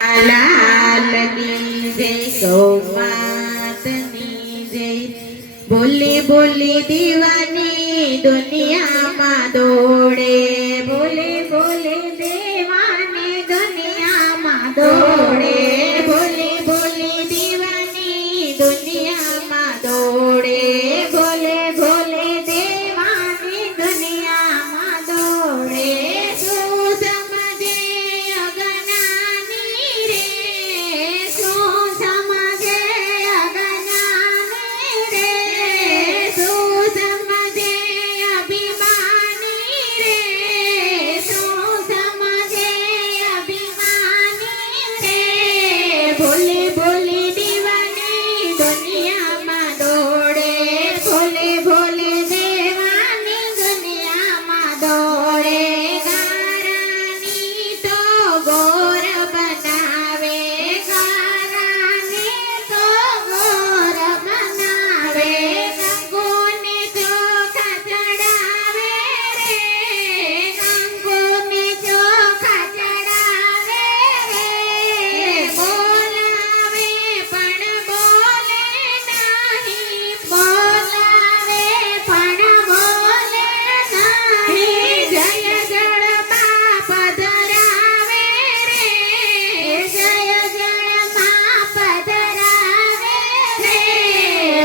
लाल की जय गौ मातनी जय। बोली बोली दीवानी दुनिया में दौड़े, बोले बोले दीवानी दुनिया में दौड़े, बोले बोले दीवानी दुनिया में दौड़े, बोले बोले दीवानी दुनिया में दौड़े। बोले बोले दीवानी दुनिया में दौड़े, बोले बोले दीवानी दुनिया में दौड़े। गारानी तो गोर बनावे, गारानी तो गोर बनावे, गंगो ने चोखा चढ़ावे रे, गंगो ने चोखा चढ़ावे रे।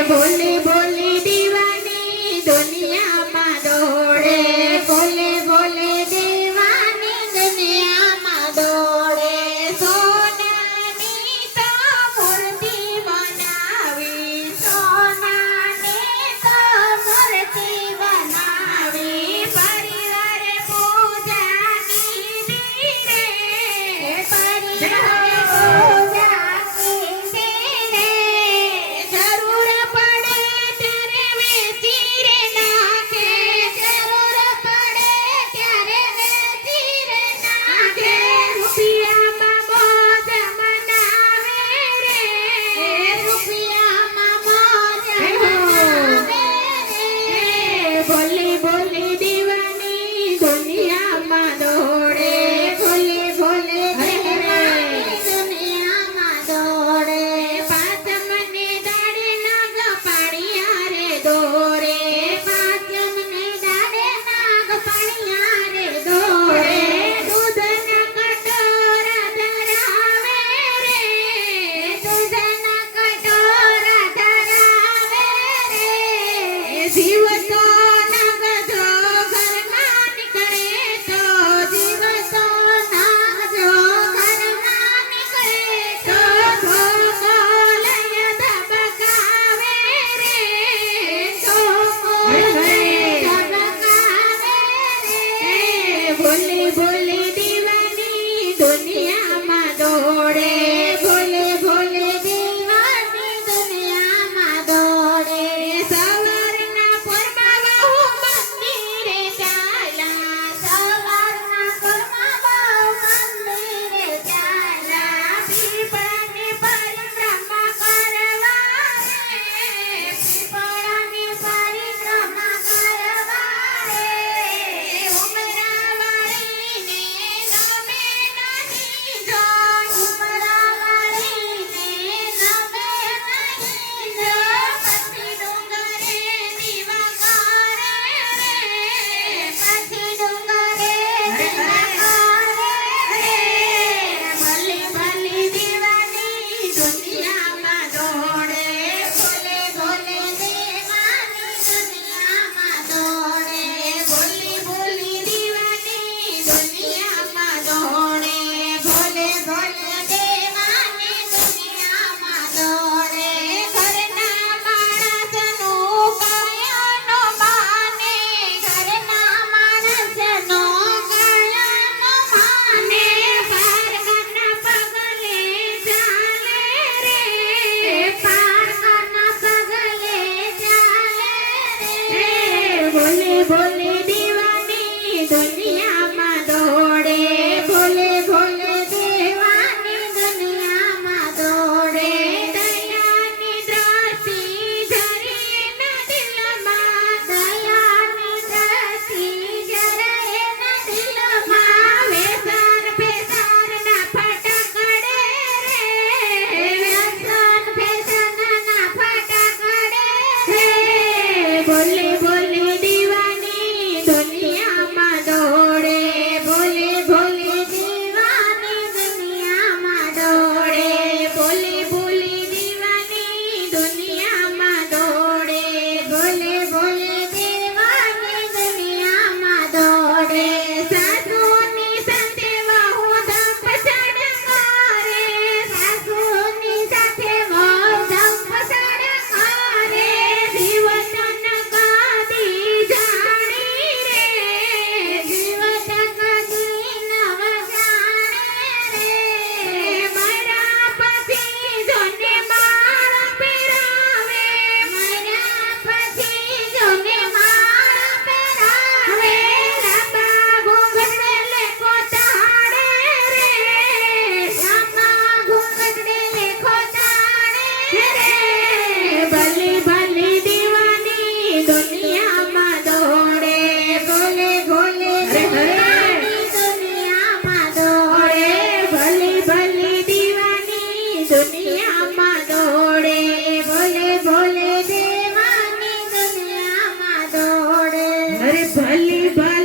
बोले बोले दीवानी दुनिया में दौड़े, बोले बोले दीवानी दुनिया में दौड़े। सोनानी तो मूर्ति बनावी, सोनानी तो मूर्ति बनावी, परिवार पूजा कीधी रे, परिवार पूजा कीधी रे। जरूर पड़े तेरे वेची रे नाखे, जरूर पड़े तेरे वेची रे नाखे। रुपया में मौज मनावे रे, रुपया में मौज मनावे रे। बोले बोले दीवानी दुनिया में दौड़े, बोले बोले दीवानी दुनिया में दौड़े। पाँच मने दाड़े नाग पाणिया रे दौड़े, पाँच मने दाड़े नाग पाणिया रे दौड़े। दूधना कटोरा धरावे रे, दूधना कटोरा धरावे रे। जीव तो नाग जो घરમાં નીકળે તો, જીવ તો નાગ જો ઘરમાં નીકળે તો, ગોગોલય ધબકાવે રે, ગોગોલય ધબકાવે રે। બોલે બોલે દીવાની દુનિયા માં દોડે, બોલે બોલે દીવાની દુનિયા માં દોડે। સવારના પોરમાં બહુ મંદિરે ચાલ્યા, સવારના પોરમાં બહુ મંદિરે ચાલ્યા, પીપળાની પરિક્રમા કરવા રે, પીપળાની પરિક્રમા કરવા રે। ઉમરાવાળીને ગમે નહીં જોઈ, દુનિયામાં દોડે ભોલે ભોલે દેવાની દુનિયામાં દોડે અરે ભલી ભલી